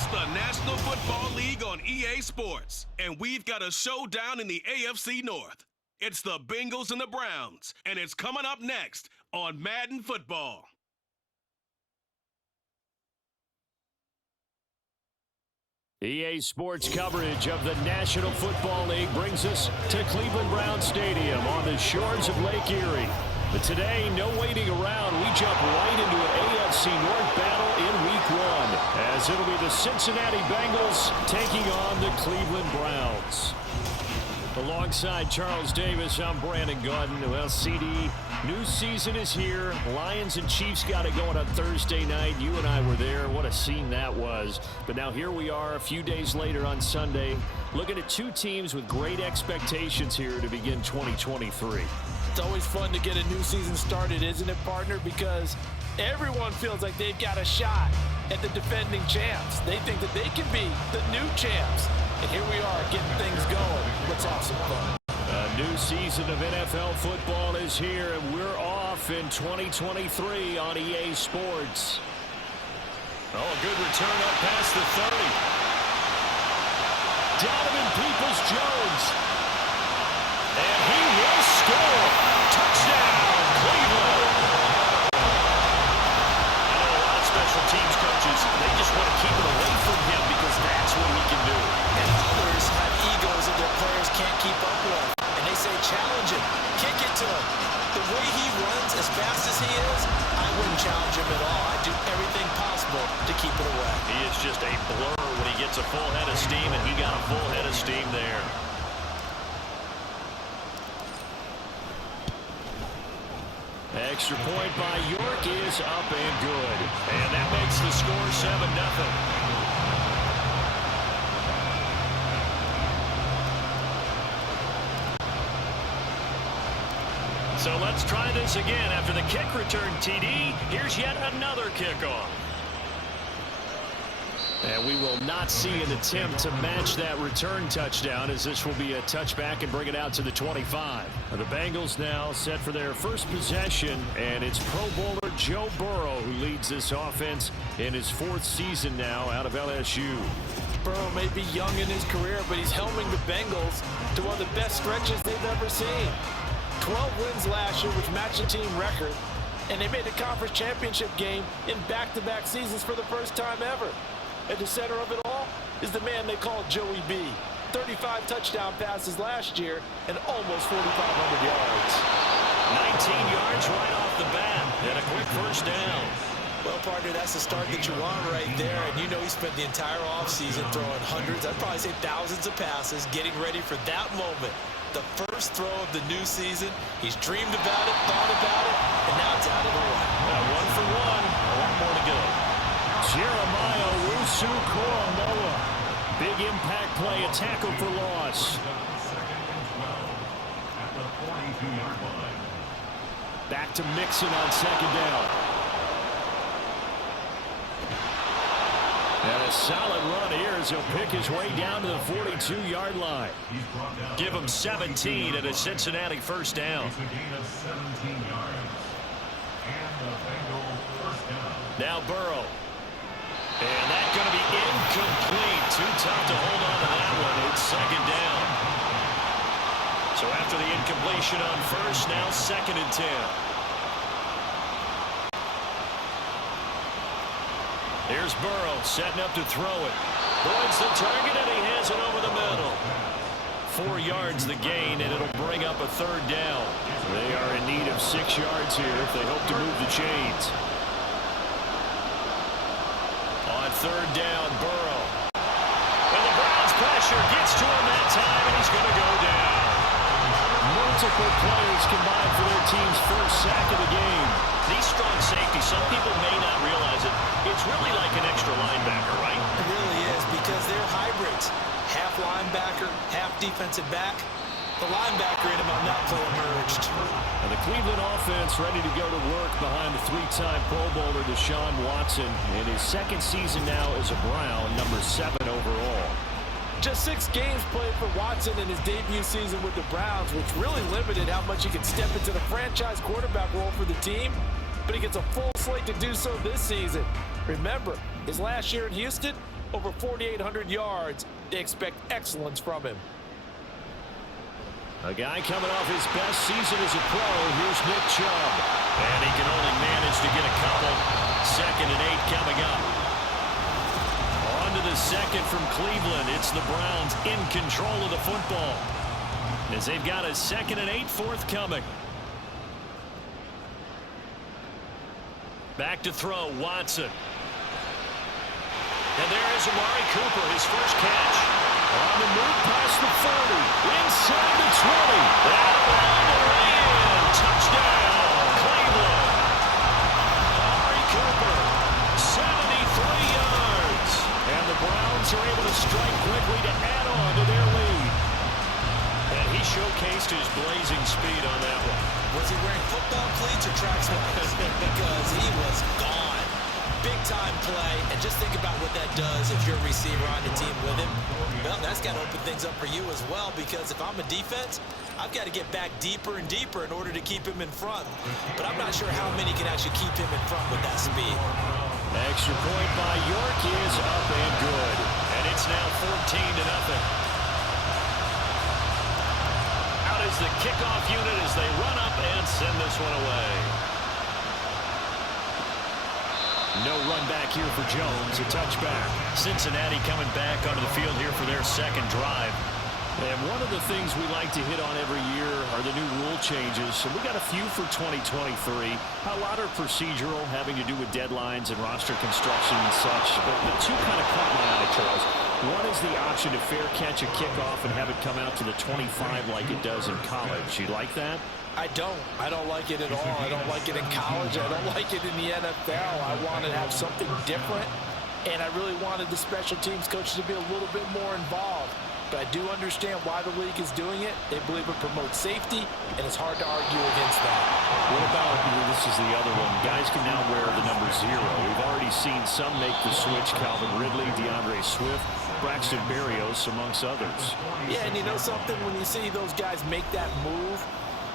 It's the National Football League on EA Sports, and we've got a showdown in the AFC North. It's the Bengals and the Browns, and it's coming up next on Madden Football. EA Sports coverage of the National Football League brings us to Cleveland Brown Stadium on the shores of Lake Erie. But today, no waiting around. We jump right into an AFC North battle in Week 1, as it'll be the Cincinnati Bengals taking on the Cleveland Browns. Alongside Charles Davis, I'm Brandon Gaudin. Well, CD, new season is here. Lions and Chiefs got it going on Thursday night. You and I were there. What a scene that was. But now here we are a few days later on Sunday, looking at two teams with great expectations here to begin 2023. It's always fun to get a new season started, isn't it, partner? Because everyone feels like they've got a shot at the defending champs. They think that they can be the new champs. And here we are getting things going. Let's have some fun. A new season of NFL football is here, and we're off in 2023 on EA Sports. Oh, a good return up past the 30. Donovan Peoples-Jones. And he will score. Touchdown, Cleveland. I know a lot of special teams coaches, they just want to keep it away from him because that's what he can do. And others have egos that their players can't keep up with. And they say, challenge him, kick it to him. The way he runs as fast as he is, I wouldn't challenge him at all. I'd do everything possible to keep it away. He is just a blur when he gets a full head of steam, and he got a full head of steam there. Extra point by York is up and good. And that makes the score 7-0. So let's try this again. After the kick return TD, here's yet another kickoff. And we will not see an attempt to match that return touchdown, as this will be a touchback and bring it out to the 25. The Bengals now set for their first possession, and it's Pro Bowler Joe Burrow who leads this offense in his 4th season now out of LSU. Burrow may be young in his career, but he's helming the Bengals to one of the best stretches they've ever seen. 12 wins last year, which matched the team record, and they made a conference championship game in back-to-back seasons for the first time ever. At the center of it all is the man they call Joey B. 35 touchdown passes last year and almost 4,500 yards. 19 yards right off the bat and a quick first down. Well, partner, that's the start that you want right there. And you know he spent the entire offseason throwing hundreds, I'd probably say thousands of passes, getting ready for that moment. The first throw of the new season. He's dreamed about it, thought about it, and now it's out of the way. 1 for 1. A lot more to go. Jeremiah Wusu-Koromoa. Big impact play, a tackle for loss. Back to Mixon on second down. And a solid run here as he'll pick his way down to the 42-yard line. Give him 17 at a Cincinnati first down. Now Burrow. And that's going to be incomplete. Too tough to hold on to that one. It's second down. So after the incompletion on first, now 2nd and 10. Here's Burrow setting up to throw it. Points the target, and he has it over the middle. 4 yards the gain, and it'll bring up a 3rd down. They are in need of 6 yards here if they hope to move the chains. On 3rd down, Burrow. And the Browns pressure gets to him that time, and he's going to go down. Multiple players combined for their team's first sack of the game. These strong safeties, some people may not realize it. It's really like an extra linebacker, right? It really is, because they're hybrids. Half linebacker, half defensive back. The linebacker in him on that play emerged. And the Cleveland offense ready to go to work behind the 3-time Pro Bowler Deshaun Watson in his 2nd season now as a Brown, number 7 overall. Just 6 games played for Watson in his debut season with the Browns, which really limited how much he could step into the franchise quarterback role for the team. But he gets a full slate to do so this season. Remember, his last year in Houston, over 4,800 yards. They expect excellence from him. A guy coming off his best season as a pro. Here's Nick Chubb. And he can only manage to get a couple. 2nd and 8 coming up. On to the second from Cleveland. It's the Browns in control of the football, as they've got a 2nd and 8 forthcoming. Back to throw, Watson. And there is Amari Cooper, his first catch. On the move past the 40. Inside the 20. And around the land. Touchdown, Cleveland. Amari Cooper, 73 yards. And the Browns are able to strike quickly to add on to their lead. And he showcased his blazing speed on that one. Was he wearing football cleats or track slides? Because he was gone. Big-time play, and just think about what that does if you're a receiver on the team with him. Well, that's got to open things up for you as well, because if I'm a defense, I've got to get back deeper and deeper in order to keep him in front. But I'm not sure how many can actually keep him in front with that speed. Extra point by York is up and good. And it's now 14-0. Out is the kickoff unit as they run up and send this one away. No run back here for Jones, a touchback. Cincinnati coming back onto the field here for their second drive. And one of the things we like to hit on every year are the new rule changes. And we got a few for 2023. A lot are procedural, having to do with deadlines and roster construction and such. But the two kind of caught my eye, Charles. One is the option to fair catch a kickoff and have it come out to the 25 like it does in college. You like that? I don't like it at all. I don't like it in college. I don't like it in the NFL. I want to have something different, and I really wanted the special teams coaches to be a little bit more involved. But I do understand why the league is doing it. They believe it promotes safety, and it's hard to argue against that. What about, this is the other one, guys can now wear the number 0. We've already seen some make the switch, Calvin Ridley, DeAndre Swift, Braxton Berrios, amongst others. Yeah, and you know something? When you see those guys make that move,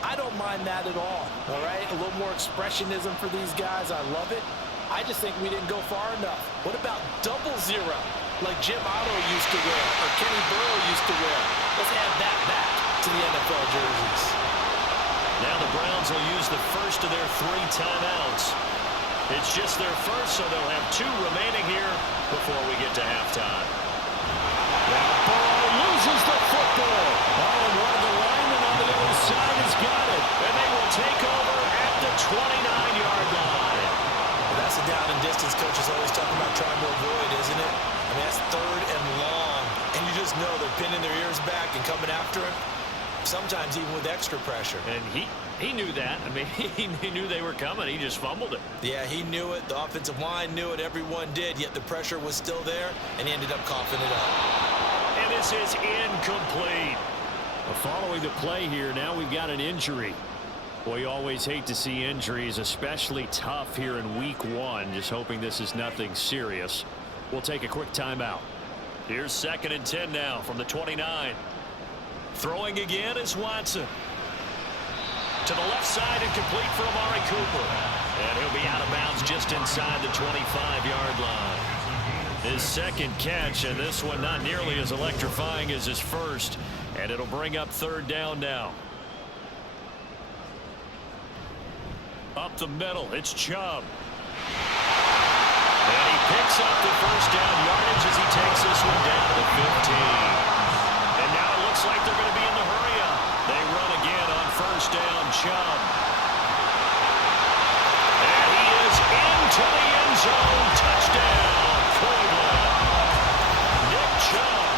I don't mind that at all right? A little more expressionism for these guys. I love it. I just think we didn't go far enough. What about 0 like Jim Otto used to wear or Kenny Burrow used to wear? Let's add that back to the NFL jerseys. Now the Browns will use the first of their 3 timeouts. It's just their first, so they'll have 2 remaining here before we get to halftime. Now Burrow loses the football. Oh, and one of the linemen on the other side has got it. And they will take over at the 29-yard line. Well, that's the down and distance coach is always talking about trying to avoid, isn't it? I mean, that's 3rd and long. And you just know they're pinning their ears back and coming after him. Sometimes even with extra pressure. And he knew that. I mean, he knew they were coming. He just fumbled it. Yeah, he knew it. The offensive line knew it. Everyone did. Yet the pressure was still there, and he ended up coughing it up. And this is incomplete. Following the play here, now we've got an injury. Boy, you always hate to see injuries, especially tough here in week 1. Just hoping this is nothing serious. We'll take a quick timeout. Here's 2nd and 10 now from the 29. Throwing again is Watson. To the left side and complete for Amari Cooper. And he'll be out of bounds just inside the 25-yard line. His second catch, and this one not nearly as electrifying as his first. And it'll bring up 3rd down now. Up the middle, it's Chubb. And he picks up the first down yardage as he takes this one down to the 15. And now it looks like they're going to be in the hurry-up. They run again on 1st down, Chubb. And he is into the end zone. Touchdown, Cleveland. Nick Chubb,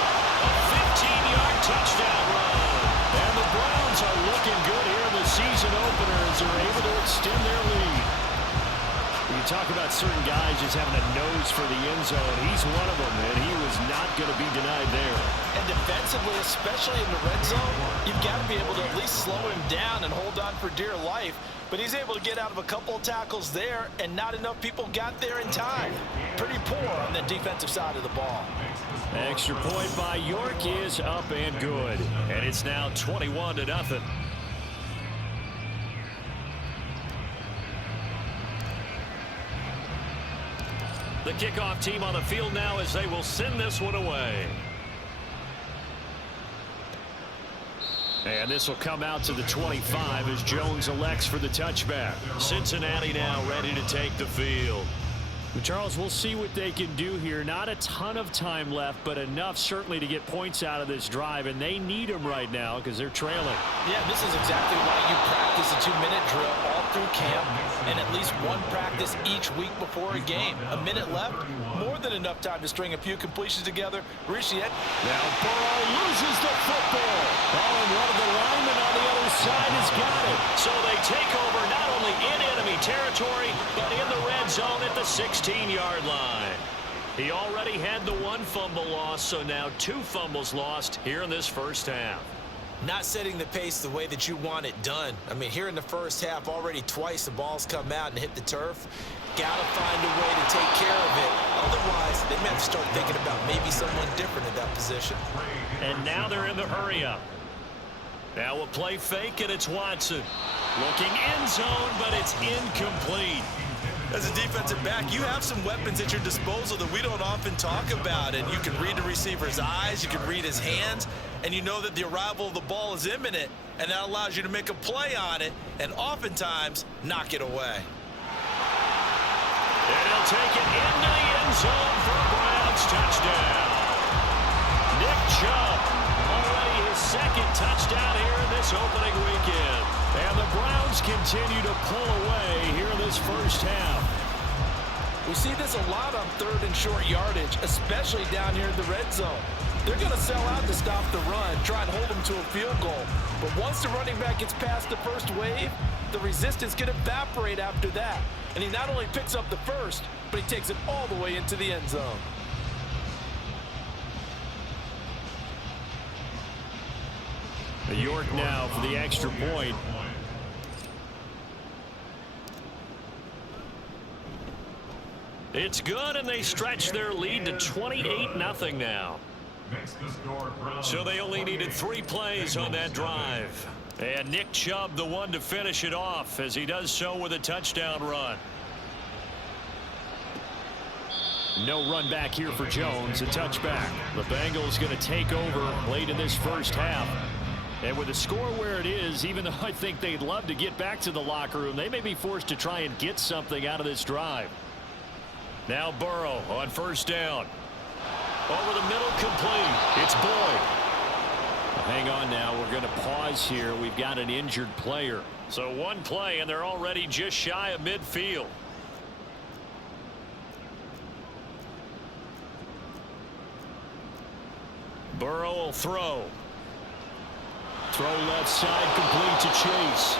a 15-yard touchdown run. And the Browns are looking good here in the season opener as they're able to extend their lead. You talk about certain guys just having a nose for the end zone. He's one of them, and he was not going to be denied there. And defensively, especially in the red zone, you've got to be able to at least slow him down and hold on for dear life. But he's able to get out of a couple of tackles there, and not enough people got there in time. Pretty poor on the defensive side of the ball. Extra point by York is up and good. And it's now 21-0. The kickoff team on the field now as they will send this one away. And this will come out to the 25 as Jones elects for the touchback. Cincinnati now ready to take the field. Charles, we'll see what they can do here. Not a ton of time left, but enough certainly to get points out of this drive, and they need them right now because they're trailing. Yeah, this is exactly why you practice a 2-minute drill all through camp and at least one practice each week before a game. A minute left, more than enough time to string a few completions together. Reach the end. Now Burrow loses the football. Oh, and one of the linemen on the other side has got it. So they take over not only in enemy territory, but in the red zone at the 16-yard line. He already had the one fumble loss, so now 2 fumbles lost here in this first half. Not setting the pace the way that you want it done. I mean, here in the first half, already twice the ball's come out and hit the turf. Got to find a way to take care of it. Otherwise, they may have to start thinking about maybe someone different at that position. And now they're in the hurry-up. Now a play fake, and it's Watson. Looking end zone, but it's incomplete. As a defensive back, you have some weapons at your disposal that we don't often talk about. And you can read the receiver's eyes, you can read his hands, and you know that the arrival of the ball is imminent, and that allows you to make a play on it and oftentimes knock it away. And he'll take it into the end zone for a Browns touchdown. Nick Chubb, already his second touchdown here in this opening weekend. And the Browns continue to pull away here in this first half. We see this a lot on 3rd and short yardage, especially down here in the red zone. They're going to sell out to stop the run, try and hold them to a field goal. But once the running back gets past the first wave, the resistance can evaporate after that. And he not only picks up the first, but he takes it all the way into the end zone. York now for the extra point. It's good, and they stretch their lead to 28-0 now. So they only needed 3 plays on that drive. And Nick Chubb, the one to finish it off, as he does so with a touchdown run. No run back here for Jones, a touchback. The Bengals going to take over late in this first half. And with the score where it is, even though I think they'd love to get back to the locker room, they may be forced to try and get something out of this drive. Now Burrow on first down. Over the middle, complete. It's Boyd. Hang on now. We're going to pause here. We've got an injured player. So one play, and they're already just shy of midfield. Burrow will throw. Throw left side, complete to Chase.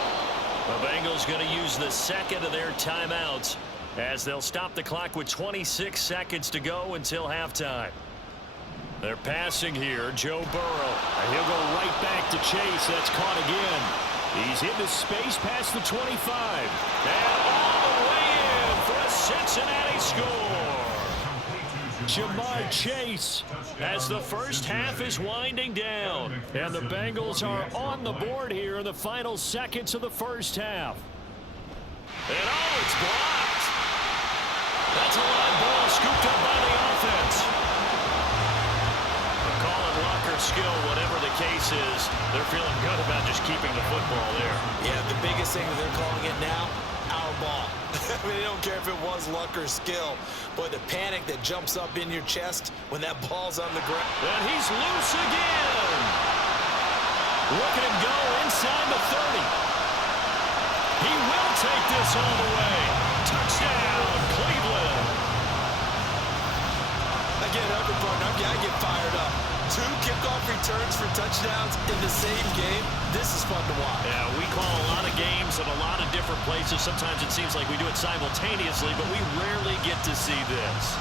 The Bengals going to use the second of their timeouts as they'll stop the clock with 26 seconds to go until halftime. They're passing here, Joe Burrow. And he'll go right back to Chase. That's caught again. He's into space past the 25. And all the way in for a Cincinnati score. Jamar Chase as the first half is winding down. And the Bengals are on the board here in the final seconds of the first half. And oh, it's blocked. That's a line ball scooped up by the offense. They'll call it luck or skill, whatever the case is. They're feeling good about just keeping the football there. Yeah, the biggest thing that they're calling it now, our ball. I mean, they don't care if it was luck or skill. Boy, the panic that jumps up in your chest when that ball's on the ground. And he's loose again. Look at him go inside the 30. He will take this all the way. Touchdown, Cleveland. Again, partner, I get fired up. 2 kickoff returns for touchdowns in the same game. This is fun to watch. Yeah, we call a lot of games at a lot of different places. Sometimes it seems like we do it simultaneously, but we rarely get to see this.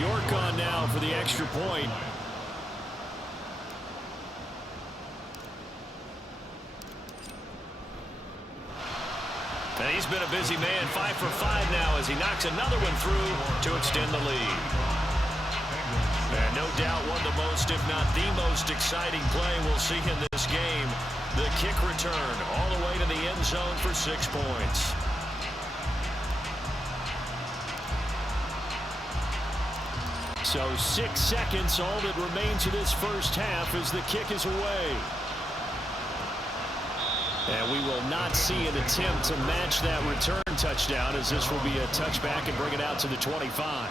York on now for the extra point. And he's been a busy man, 5 for 5 now as he knocks another one through to extend the lead. And no doubt one of the most, if not the most exciting play we'll see in this game. The kick return all the way to the end zone for 6 points. So 6 seconds, all that remains of this first half as the kick is away. And we will not see an attempt to match that return touchdown, as this will be a touchback and bring it out to the 25.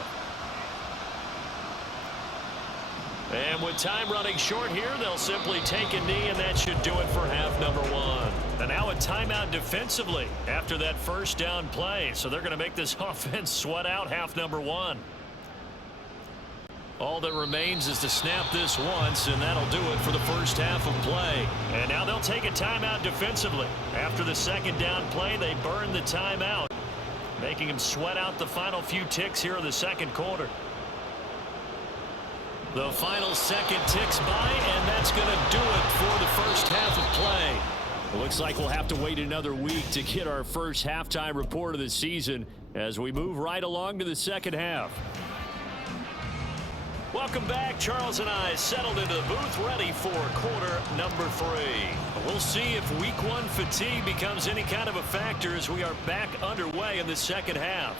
And with time running short here, they'll simply take a knee, and that should do it for half number 1. And now a timeout defensively after that first down play. So they're going to make this offense sweat out half number 1. All that remains is to snap this once, and that'll do it for the first half of play. And now they'll take a timeout defensively. After the second down play, they burn the timeout, making them sweat out the final few ticks here in the second quarter. The final second ticks by, and that's going to do it for the first half of play. It looks like we'll have to wait another week to get our first halftime report of the season as we move right along to the second half. Welcome back. Charles and I settled into the booth, ready for quarter number 3. We'll see if week 1 fatigue becomes any kind of a factor as we are back underway in the second half.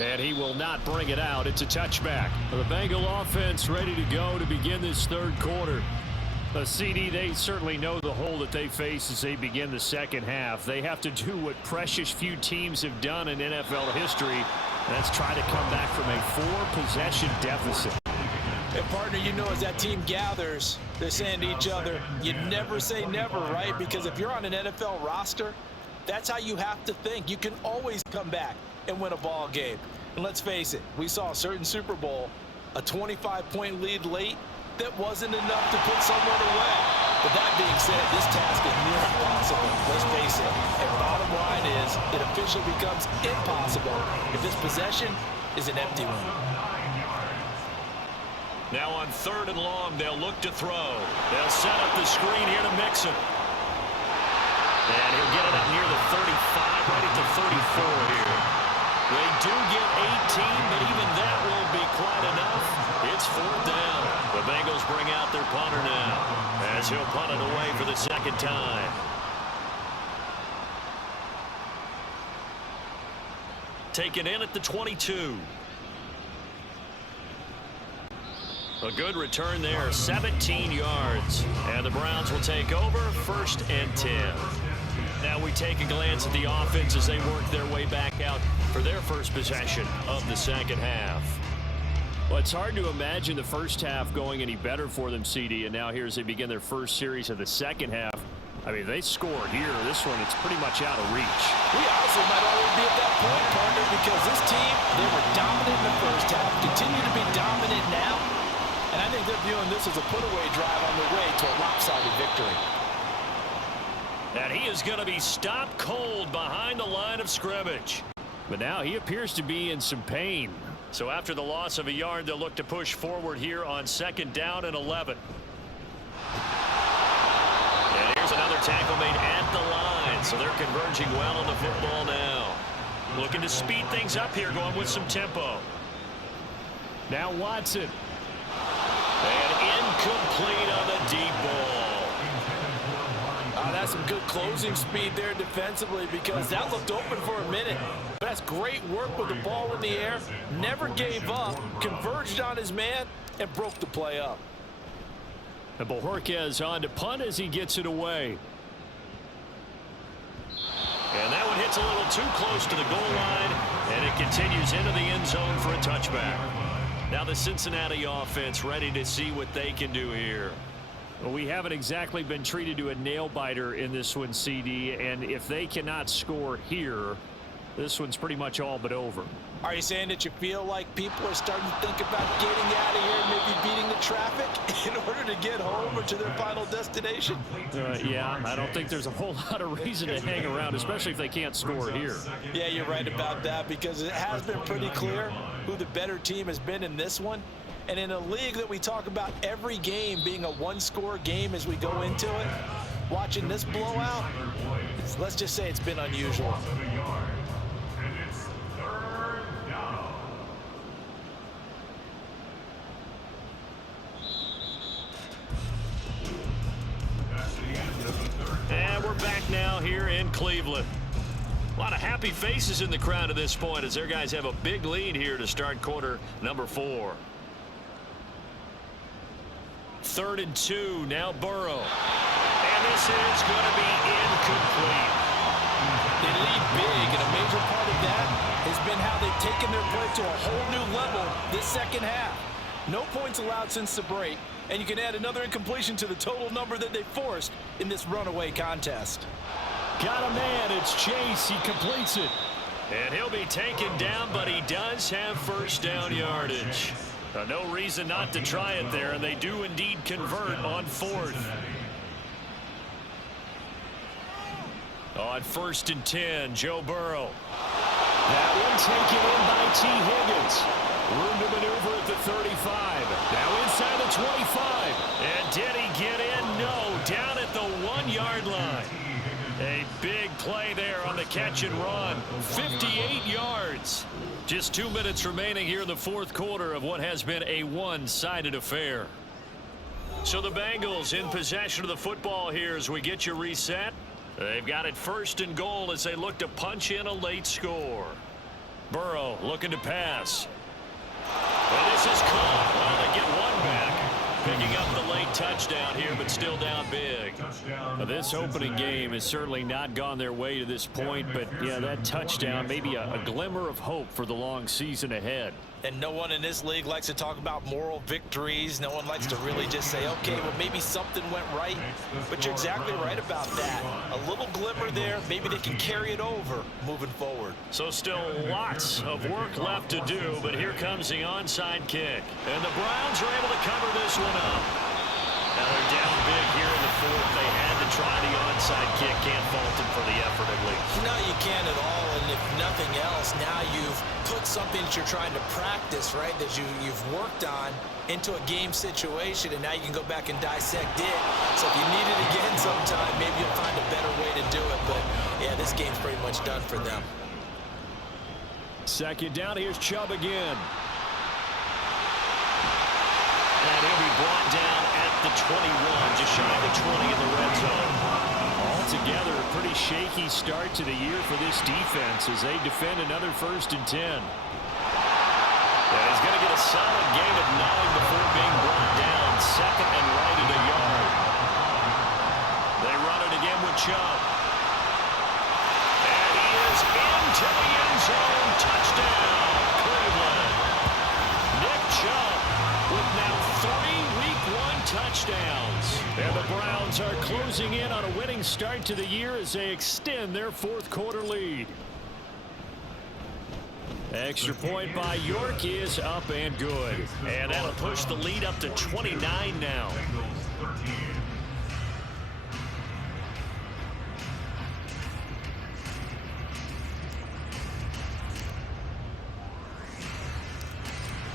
And he will not bring it out. It's a touchback. The Bengal offense ready to go to begin this third quarter. The CD, they certainly know the hole that they face as they begin the second half. They have to do what precious few teams have done in NFL history. That's try to come back from a 4-possession deficit. And partner, you know, as that team gathers, they're saying to each other, you never say never, right? Because if you're on an NFL roster, that's how you have to think. You can always come back and win a ball game. And let's face it, we saw a certain Super Bowl, a 25-point lead late, that wasn't enough to put someone away. But that being said, this task is near impossible. Let's face it. And bottom line is, it officially becomes impossible if this possession is an empty one. Now on 3rd and long, they'll look to throw. They'll set up the screen here to Mixon. And he'll get it up near the 35, right at the 34 here. They do get 18, but even that won't be quite enough. It's 4th down. The Bengals bring out their punter now, as he'll punt it away for the second time. Taken in at the 22. A good return there, 17 yards. And the Browns will take over, 1st and 10. Now we take a glance at the offense as they work their way back out for their first possession of the second half. Well, it's hard to imagine the first half going any better for them, CD, and now here as they begin their first series of the second half. I mean, they score here. This one, it's pretty much out of reach. We honestly might already be at that point, partner, because this team, they were dominant in the first half, continue to be dominant now. And I think they're viewing this as a put-away drive on their way to a lopsided victory. And he is going to be stopped cold behind the line of scrimmage. But now he appears to be in some pain. So after the loss of a yard, they'll look to push forward here on 2nd down and 11. And here's another tackle made at the line. So they're converging well on the football now. Looking to speed things up here, going with some tempo. Now Watson. And incomplete on the deep ball. That's some good closing speed there defensively, because that looked open for a minute. But that's great work with the ball in the air. Never gave up, converged on his man, and broke the play up. And Bojorquez on to punt as he gets it away. And that one hits a little too close to the goal line, and it continues into the end zone for a touchback. Now the Cincinnati offense ready to see what they can do here. Well, we haven't exactly been treated to a nail-biter in this one, CD, and if they cannot score here, this one's pretty much all but over. Are you saying that you feel like people are starting to think about getting out of here and maybe beating the traffic in order to get home or to their final destination? Yeah, I don't think there's a whole lot of reason to hang around, especially if they can't score here. Yeah, you're right about that, because it has been pretty clear who the better team has been in this one. And in a league that we talk about every game being a one-score game as we go into it, watching this blowout, let's just say it's been unusual. Cleveland. A lot of happy faces in the crowd at this point as their guys have a big lead here to start quarter number 4. 3rd and 2. Now Burrow. And this is going to be incomplete. They lead big, and a major part of that has been how they've taken their play to a whole new level this second half. No points allowed since the break, and you can add another incompletion to the total number that they forced in this runaway contest. Got a man. It's Chase. He completes it. And he'll be taken down, but he does have first down yardage. No reason not to try it there, and they do indeed convert on 4th. On 1st and 10, Joe Burrow. That one taken in by T. Higgins. Room to maneuver at the 35. Now inside the 25. And did he get in? No. Down at the 1-yard line. A big play there on the catch and run. 58 yards. Just 2 minutes remaining here in the 4th quarter of what has been a one-sided affair. So the Bengals in possession of the football here as we get you reset. They've got it 1st and goal as they look to punch in a late score. Burrow looking to pass. And this is caught. Well, they get one back. Picking up the late touchdown here, but still down big. This opening game has certainly not gone their way to this point, but yeah, that touchdown, maybe a glimmer of hope for the long season ahead. And no one in this league likes to talk about moral victories. No one likes to really just say, okay, well, maybe something went right. But you're exactly right about that. A little glimmer there. Maybe they can carry it over moving forward. So still lots of work left to do, but here comes the onside kick. And the Browns are able to cover this one up. Now they're down big here in the 4th. They had to try the onside kick. Can't fault them for the effort at least. No, you can't at all. And if nothing else, now you've put something that you're trying to practice, right, that you've worked on into a game situation, and now you can go back and dissect it. So if you need it again sometime, maybe you'll find a better way to do it. But, yeah, this game's pretty much done for them. 2nd down. Here's Chubb again. And he'll be brought down at the 21, just shy of the 20 in the red zone. Altogether, a pretty shaky start to the year for this defense as they defend another 1st and 10. And he's going to get a solid gain of 9 before being brought down. 2nd and right at a yard. They run it again with Chubb. And he is into the end zone. Touchdown, Cleveland. Nick Chubb with now 3 Week 1 touchdowns. And the Browns are closing in on a winning start to the year as they extend their 4th quarter lead. Extra point by York is up and good. And that'll push the lead up to 29 now.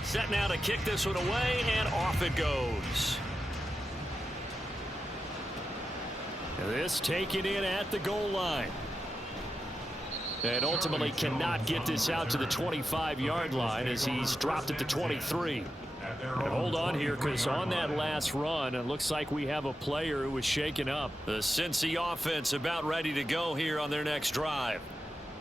Set now to kick this one away, and off it goes. This taken in at the goal line. And ultimately cannot get this out to the 25-yard line as he's dropped at the 23. And hold on here, because on that last run, it looks like we have a player who was shaken up. The Cincy offense about ready to go here on their next drive.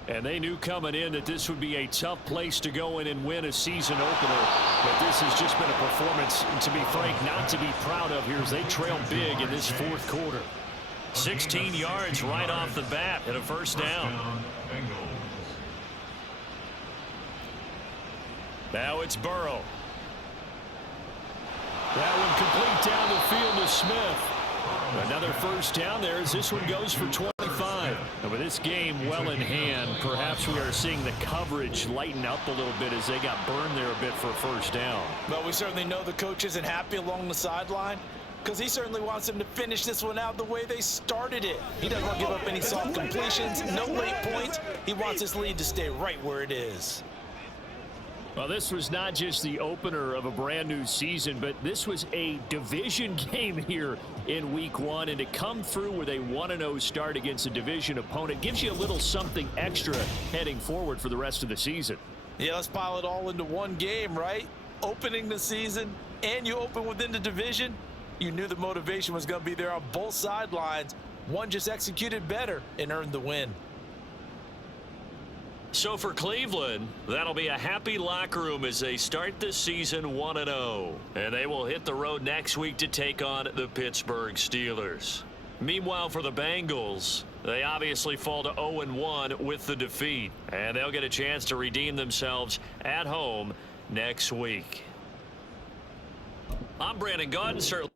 And they knew coming in that this would be a tough place to go in and win a season opener. But this has just been a performance, to be frank, not to be proud of here as they trail big in this 4th quarter. 16 yards right off the bat and a 1st down. Now it's Burrow. That one complete down the field to Smith. Another 1st down there as this one goes for 25. And with this game well in hand, perhaps we are seeing the coverage lighten up a little bit as they got burned there a bit for a 1st down. Well, we certainly know the coach isn't happy along the sideline, because he certainly wants them to finish this one out the way they started it. He doesn't want to give up any soft completions, no late points. He wants his lead to stay right where it is. Well, this was not just the opener of a brand new season, but this was a division game here in Week 1. And to come through with a 1-0 start against a division opponent gives you a little something extra heading forward for the rest of the season. Yeah, let's pile it all into one game, right? Opening the season, and you open within the division. You knew the motivation was going to be there on both sidelines, One just executed better and earned the win. So for Cleveland, that'll be a happy locker room as they start this season 1-0. And they will hit the road next week to take on the Pittsburgh Steelers. Meanwhile, for the Bengals, they obviously fall to 0-1 with the defeat. And they'll get a chance to redeem themselves at home next week. I'm Brandon Gunn, certainly.